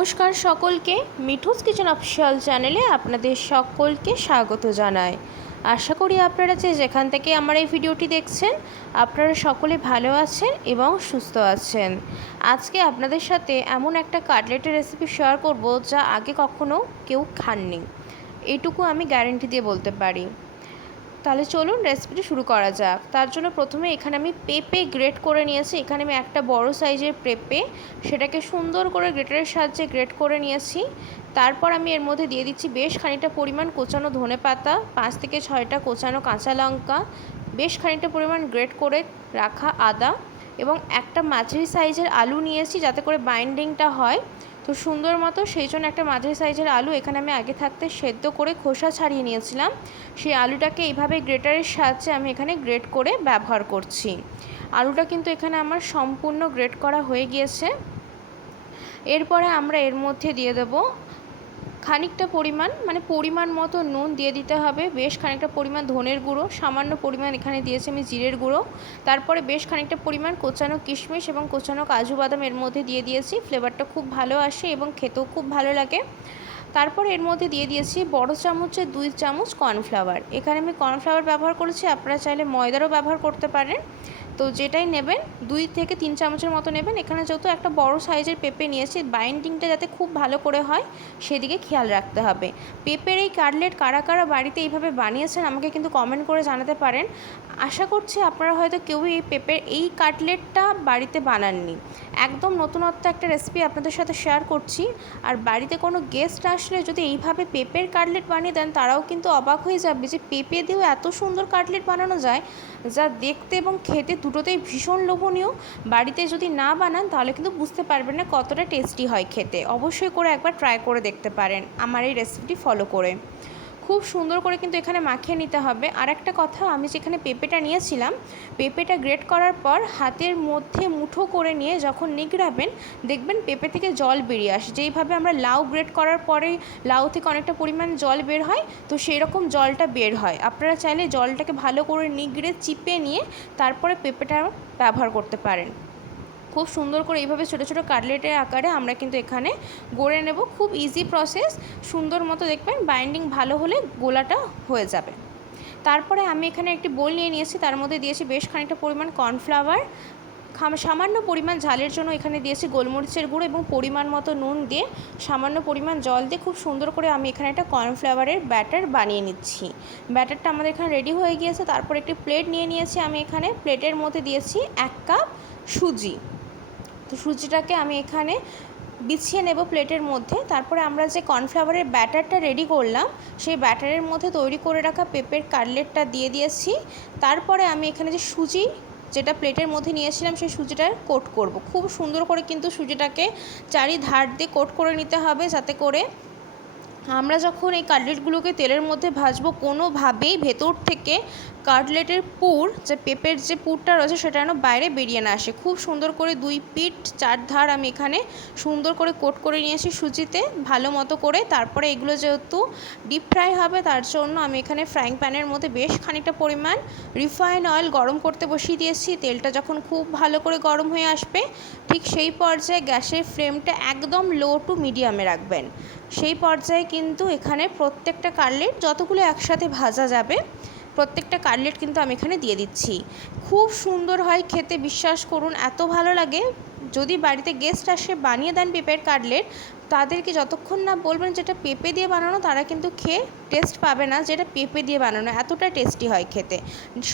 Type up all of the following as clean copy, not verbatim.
নমস্কার সকলকে, Mithu's kitchen official চ্যানেলে আপনাদের সকলকে স্বাগত জানাই। আশা করি আপনারা যেখান থেকে আমার এই ভিডিওটি দেখছেন আপনারা সকলে ভালো আছেন এবং সুস্থ আছেন। আজকে আপনাদের সাথে এমন একটা কাটলেটের রেসিপি শেয়ার করব যা আগে কখনো কেউ খাননি, এইটুকু আমি গ্যারেন্টি দিয়ে বলতে পারি। তাহলে চলুন রেসিপিটি শুরু করা যাক। তার জন্য প্রথমে এখানে আমি পেঁপে গ্রেট করে নিয়েছি। এখানে আমি একটা বড় সাইজের পেঁপে, সেটাকে সুন্দর করে গ্রেটারের সাহায্যে গ্রেট করে নিয়েছি। তারপর আমি এর মধ্যে দিয়ে দিচ্ছি বেশ খানিকটা পরিমাণ কোচানো ধনেপাতা, 5 থেকে 6টা কোচানো কাঁচা লঙ্কা, বেশ খানিকটা পরিমাণ গ্রেট করে রাখা আদা এবং একটা মাঝারি সাইজের আলু নিয়েছি যাতে করে বাইন্ডিংটা হয়। তো সুন্দর মতো সেই জন্য একটা মাঝারি সাইজের আলু এখানে আমি আগে থাকতে সেদ্ধ করে খোসা ছাড়িয়ে নিয়েছিলাম। সেই আলুটাকে এইভাবে গ্রেটারের সাহায্যে আমি এখানে গ্রেট করে ব্যবহার করছি। আলুটা কিন্তু এখানে আমার সম্পূর্ণ গ্রেট করা হয়ে গিয়েছে। এরপরে আমরা এর মধ্যে দিয়ে দেব খানিকটা পরিমাণ মতো নুন দিয়ে দিতে হবে, বেশ খানিকটা পরিমাণ ধনের গুঁড়ো, সামান্য পরিমাণ এখানে দিয়েছি আমি জিরের গুঁড়ো, তারপরে বেশ খানিকটা পরিমাণ কোচানো কিশমিশ এবং কোচানো কাজু বাদাম এর মধ্যে দিয়ে দিয়েছি। ফ্লেভারটা খুব ভালো আসে এবং খেতেও খুব ভালো লাগে। তারপর এর মধ্যে দিয়ে দিয়েছি বড় চামচে 2 চামচ কর্নফ্লাওয়ার। এখানে আমি কর্নফ্লাওয়ার ব্যবহার করেছি, আপনারা চাইলে ময়দারও ব্যবহার করতে পারেন। তো যেটাই নেবেন 2 থেকে 3 চামচের মতো নেবেন। এখানে যেহেতু একটা বড় সাইজের পেঁপে নিয়েছি, বাইন্ডিংটা যাতে খুব ভালো করে হয় সেদিকে খেয়াল রাখতে হবে। পেঁপের এই কাটলেট কারা কারা বাড়িতে এইভাবে বানিয়েছেন আমাকে কিন্তু কমেন্ট করে জানাতে পারেন। আশা করছি আপনারা হয়তো কেউই এই পেঁপের এই কাটলেটটা বাড়িতে বানাননি। একদম নতুনত্ব একটা রেসিপি আপনাদের সাথে শেয়ার করছি। আর বাড়িতে কোনো গেস্ট আসলে যদি এইভাবে পেঁপের কাটলেট বানিয়ে দেন তারাও কিন্তু অবাক হয়ে যাবে যে পেঁপে দিয়েও এত সুন্দর কাটলেট বানানো যায়, যা দেখতে এবং খেতে দুটোতেই ভীষণ লোভনীয়। বাড়িতে যদি না বানান তাহলে কিন্তু বুঝতে পারবেন না কতটা টেস্টি হয় খেতে। অবশ্যই করে একবার ট্রাই করে দেখতে পারেন আমার এই রেসিপিটি ফলো করে। খুব সুন্দর করে কিন্তু এখানে মাখিয়ে নিতে হবে। আর একটা কথা, আমি যেখানে পেঁপেটা নিয়েছিলাম, পেঁপেটা গ্রেট করার পর হাতের মধ্যে মুঠো করে নিয়ে যখন নিগড়াবেন দেখবেন পেঁপে থেকে জল বেরিয়ে আসে। যেইভাবে আমরা লাউ গ্রেট করার পরে লাউ থেকে অনেকটা পরিমাণ জল বের হয়, তো সেই রকম জলটা বের হয়। আপনারা চাইলে জলটাকে ভালো করে নিগড়ে চিপে নিয়ে তারপরে পেঁপেটা ব্যবহার করতে পারেন। খুব সুন্দর করে এইভাবে ছোটো ছোটো কাটলেটের আকারে আমরা কিন্তু এখানে গড়ে নেব। খুব ইজি প্রসেস, সুন্দর মতো দেখবেন বাইন্ডিং ভালো হলে গোলাটা হয়ে যাবে। তারপরে আমি এখানে একটি বোল নিয়ে নিয়েছি, তার মধ্যে দিয়েছি বেশ খানিকটা পরিমাণ কর্নফ্লাওয়ার, সামান্য পরিমাণ ঝালের জন্য এখানে দিয়েছি গোলমরিচের গুঁড়ো এবং পরিমাণ মতো নুন দিয়ে সামান্য পরিমাণ জল দিয়ে খুব সুন্দর করে আমি এখানে একটা কর্নফ্লাওয়ারের ব্যাটার বানিয়ে নিচ্ছি। ব্যাটারটা আমাদের এখানে রেডি হয়ে গিয়েছে। তারপর একটি প্লেট নিয়ে নিয়েছি আমি, এখানে প্লেটের মধ্যে দিয়েছি 1 কাপ সুজি। তো সুজিটাকে আমি এখানে বিছিয়ে নেব প্লেটের মধ্যে। তারপরে আমরা যে কর্নফ্লাওয়ারের ব্যাটারটা রেডি করলাম সেই ব্যাটারের মধ্যে তৈরি করে রাখা পেঁপের কাটলেটটা দিয়ে দিয়েছি। তারপরে আমি এখানে যে সুজি যেটা প্লেটের মধ্যে নিয়েছিলাম সেই সুজিটা কোট করব। খুব সুন্দর করে কিন্তু সুজিটাকে চারিধার দিয়ে কোট করে নিতে হবে, যাতে করে আমরা যখন এই কাটলেটগুলোকে তেলের মধ্যে ভাজবো কোনোভাবেই ভেতর থেকে কাটলেটের পুর, যে পেঁপের যে পুরটা রয়েছে সেটা যেন বাইরে বেরিয়ে না আসে। খুব সুন্দর করে 2 পিঠ 4 ধার আমি এখানে সুন্দর করে কোট করে নিয়েছি সুজিতে ভালো মতো করে। তারপরে এগুলো যেহেতু ডিপ ফ্রাই হবে তার জন্য আমি এখানে ফ্রাইং প্যানের মধ্যে বেশ খানিকটা পরিমাণ রিফাইন অয়েল গরম করতে বসিয়ে দিয়েছি। তেলটা যখন খুব ভালো করে গরম হয়ে আসবে ঠিক সেই পর্যায়ে গ্যাসের ফ্লেমটা একদম লো টু মিডিয়ামে রাখবেন। সেই পর্যায়ে কিন্তু এখানে প্রত্যেকটা কাটলেট যতগুলো একসাথে ভাজা যাবে প্রত্যেকটা কাটলেট কিন্তু আমি এখানে দিয়ে দিচ্ছি। খুব সুন্দর হয় খেতে, বিশ্বাস করুন, এত ভালো লাগে। যদি বাড়িতে গেস্ট আসে বানিয়ে দেন পেঁপের কাটলেট, তাদেরকে যতক্ষণ না বলবেন যেটা পেঁপে দিয়ে বানানো তারা কিন্তু খেয়ে টেস্ট পাবে না যেটা পেঁপে দিয়ে বানানো, এতটা টেস্টি হয় খেতে।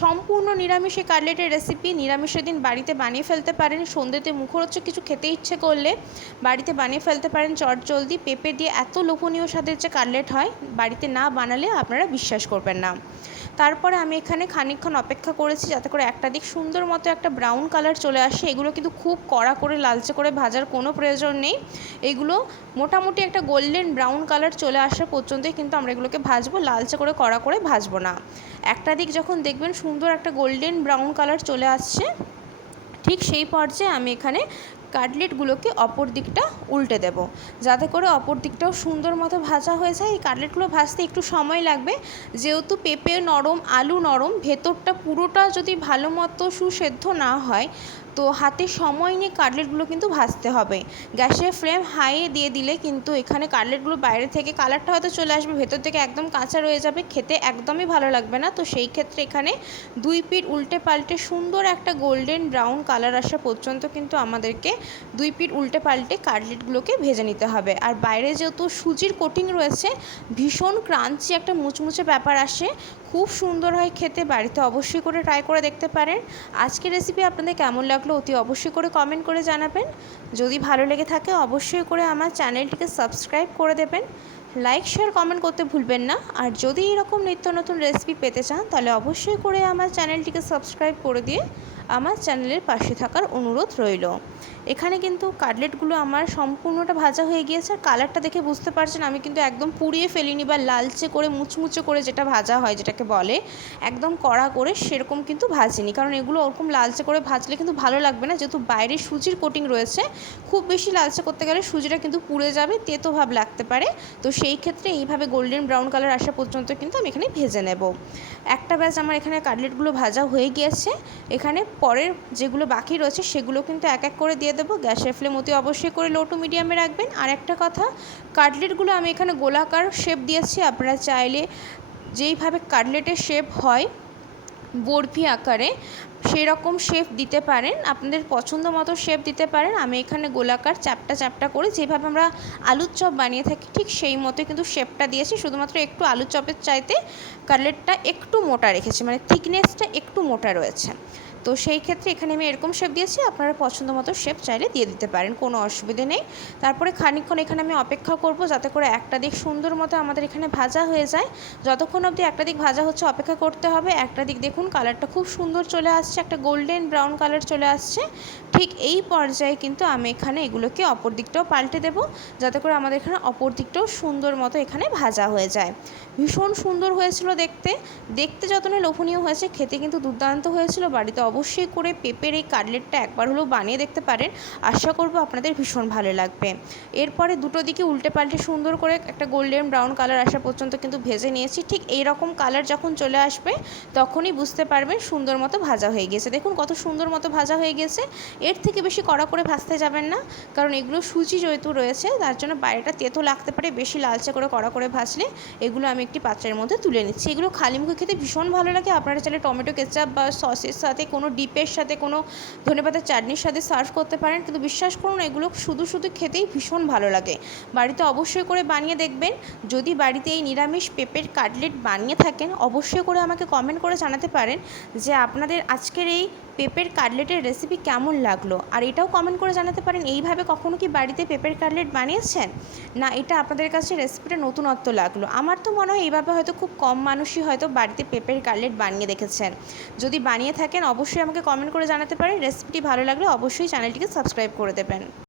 সম্পূর্ণ নিরামিষে কাটলেটের রেসিপি, নিরামিষের দিন বাড়িতে বানিয়ে ফেলতে পারেন। সন্ধ্যেতে মুখরোচক কিছু খেতে ইচ্ছে করলে বাড়িতে বানিয়ে ফেলতে পারেন চটজলদি। পেঁপে দিয়ে এত লোভনীয় স্বাদের যে কাটলেট হয় বাড়িতে না বানালে আপনারা বিশ্বাস করবেন না। তারপরে আমি এখানে খানিকক্ষণ অপেক্ষা করেছি যাতে করে একটা দিক সুন্দর মতো একটা ব্রাউন কালার চলে আসে। এগুলো কিন্তু খুব কড়া করে লালচে করে ভাজার কোনো প্রয়োজন নেই। এগুলো মোটামুটি একটা গোল্ডেন ব্রাউন কালার চলে আসা পর্যন্তই কিন্তু আমরা এগুলোকে ভাজবো, লালচে করে কড়া করে ভাজবো না। একটা দিক যখন দেখবেন সুন্দর একটা গোল্ডেন ব্রাউন কালার চলে আসছে ঠিক সেই পর্যায়ে আমি এখানে কাটলেটগুলোকে অপর দিকটা উল্টে দেব, যাতে করে অপর দিকটাও সুন্দর মতো ভাজা হয়ে যায়। এই কাটলেটগুলো ভাজতে একটু সময় লাগবে, যেহেতু পেঁপে নরম, আলু নরম, ভেতরটা পুরোটা যদি ভালো মতো সুসেদ্ধ না হয় তো হাতে সময় নিয়ে কাটলেটগুলো কিন্তু ভাজতে হবে। গ্যাসের ফ্লেম হাইয়ে দিয়ে দিলে কিন্তু এখানে কাটলেটগুলো বাইরে থেকে কালারটা হয়তো চলে আসবে, ভেতর থেকে একদম কাঁচা রয়ে যাবে, খেতে একদমই ভালো লাগবে না। তো সেই ক্ষেত্রে এখানে 2 পিঠ উল্টে পাল্টে সুন্দর একটা গোল্ডেন ব্রাউন কালার আসা পর্যন্ত কিন্তু আমাদেরকে 2 পিঠ উল্টে পাল্টে কাটলেটগুলোকে ভেজে নিতে হবে। আর বাইরে যেহেতু সুজির কোটিং রয়েছে, ভীষণ ক্রাঞ্চি একটা মুচমুচে ব্যাপার আসে, খুব সুন্দর হয় খেতে। বাড়িতে অবশ্যই করে ট্রাই করে দেখতে পারেন। আজকের রেসিপি আপনাদের কেমন লাগলো অতি অবশ্যই করে কমেন্ট করে জানাবেন। যদি ভালো লেগে থাকে অবশ্যই করে আমার চ্যানেলটিকে সাবস্ক্রাইব করে দেবেন। লাইক শেয়ার কমেন্ট করতে ভুলবেন না। আর যদি এরকম নিত্য নতুন রেসিপি পেতে চান তাহলে অবশ্যই করে আমার চ্যানেলটিকে সাবস্ক্রাইব করে দিয়ে আমার চ্যানেলের পাশে থাকার অনুরোধ রইল। এখানে কিন্তু কাটলেটগুলো আমার সম্পূর্ণটা ভাজা হয়ে গিয়েছে। আর কালারটা দেখে বুঝতে পারছেন আমি কিন্তু একদম পুড়িয়ে ফেলিনি বা লালচে করে মুচমুচে করে যেটা ভাজা হয়, যেটাকে বলে একদম কড়া করে, সেরকম কিন্তু ভাজিনি। কারণ এগুলো ওরকম লালচে করে ভাজলে কিন্তু ভালো লাগবে না, যেহেতু বাইরে সুজির কোটিং রয়েছে। খুব বেশি লালচে করতে গেলে সুজিটা কিন্তু পুড়ে যাবে, তেতো ভাব লাগতে পারে। তো সেই ক্ষেত্রে এইভাবে গোল্ডেন ব্রাউন কালার আসা পর্যন্ত কিন্তু আমি এখানে ভেজে নেব। একটা ব্যাচ আমার এখানে কাটলেটগুলো ভাজা হয়ে গিয়েছে। এখানে পরের যেগুলো বাকি রয়েছে সেগুলো কিন্তু এক এক করে দিয়ে দেবো। গ্যাসের ফ্লেম অতি অবশ্যই করে লো টু মিডিয়ামে রাখবেন। আর একটা কথা, কাটলেটগুলো আমি এখানে গোলাকার শেপ দিয়েছি। আপনারা চাইলে যেইভাবে কাটলেটের শেপ হয় বরফি আকারে, সেই রকম শেপ দিতে পারেন, আপনাদের পছন্দ মতো শেপ দিতে পারেন। আমি এখানে গোলাকার চ্যাপটা চ্যাপটা করে যেভাবে আমরা আলুর চপ বানিয়ে থাকি ঠিক সেই মতো কিন্তু শেপটা দিয়েছি। শুধুমাত্র একটু আলুর চপের চাইতে কাটলেটটা একটু মোটা রেখেছি, মানে থিকনেসটা একটু মোটা রয়েছে। তো সেই ক্ষেত্রে এখানে আমি এরকম শেপ দিয়েছি, আপনারা পছন্দ মতো শেপ চাইলে দিয়ে দিতে পারেন, কোনো অসুবিধে নেই। তারপরে খানিকক্ষণ এখানে আমি অপেক্ষা করব যাতে করে একটা দিক সুন্দর মতো আমাদের এখানে ভাজা হয়ে যায়। যতক্ষণ অবধি একটা দিক ভাজা হচ্ছে অপেক্ষা করতে হবে। একটা দিক দেখুন কালারটা খুব সুন্দর চলে আসছে, একটা গোল্ডেন ব্রাউন কালার চলে আসছে। ঠিক এই পর্যায়ে কিন্তু আমি এখানে এগুলোকে অপর দিকটাও পাল্টে দেবো, যাতে করে আমাদের এখানে অপর দিকটাও সুন্দর মতো এখানে ভাজা হয়ে যায়। ভীষণ সুন্দর হয়েছিল দেখতে, দেখতে যতটা লোভনীয় হয়েছে খেতে কিন্তু দুর্দান্ত হয়েছিল। বাড়িতে অবশ্যই করে পেঁপের এই কাটলেটটা একবার হলেও বানিয়ে দেখতে পারেন, আশা করব আপনাদের ভীষণ ভালো লাগবে। এরপরে দুটো দিকে উল্টে পাল্টে সুন্দর করে একটা গোল্ডেন ব্রাউন কালার আসা পর্যন্ত কিন্তু ভেজে নিয়েছি। ঠিক এই রকম কালার যখন চলে আসবে তখনই বুঝতে পারবেন সুন্দর মতো ভাজা হয়ে গেছে। দেখুন কত সুন্দর মতো ভাজা হয়ে গেছে। এর থেকে বেশি কড়া করে ভাজতে যাবেন না, কারণ এগুলো সুজি যেহেতু রয়েছে তার জন্য বাইরেটা তেতো লাগতে পারে। বেশি লালচে করে কড়া করে ভাজলে এগুলো আমি একটি পাত্রের মধ্যে তুলে নিচ্ছি। এগুলো খালি মুখে খেতে ভীষণ ভালো লাগে। আপনারা চাইলে টমেটো কেচাপ বা সসের সাথে, কোনো ডিপের সাথে, কোনো ধনেপাতার চাটনির সাথে সার্ভ করতে পারেন। কিন্তু বিশ্বাস করুন এগুলো শুধু শুধু খেতেই ভীষণ ভালো লাগে। বাড়িতে অবশ্যই করে বানিয়ে দেখবেন। যদি বাড়িতে এই নিরামিষ পেঁপের কাটলেট বানিয়ে থাকেন অবশ্যই করে আমাকে কমেন্ট করে জানাতে পারেন যে আপনাদের আজকের এই পেঁপের কাটলেটের রেসিপি কেমন লাগলো। আর এটাও কমেন্ট করে জানাতে পারেন এইভাবে কখনো কি বাড়িতে পেঁপের কাটলেট বানিয়েছেন, না এটা আপনাদের কাছে রেসিপিটা নতুনত্ব লাগলো। আমার তো মনে হয় এইভাবে হয়তো খুব কম মানুষই হয়তো বাড়িতে পেঁপের কাটলেট বানিয়ে দেখেছেন। যদি বানিয়ে থাকেন অবশ্যই আমাকে কমেন্ট করে জানাতে পারেন। রেসিপিটি ভালো লাগলে অবশ্যই চ্যানেলটিকে সাবস্ক্রাইব করে দেবেন।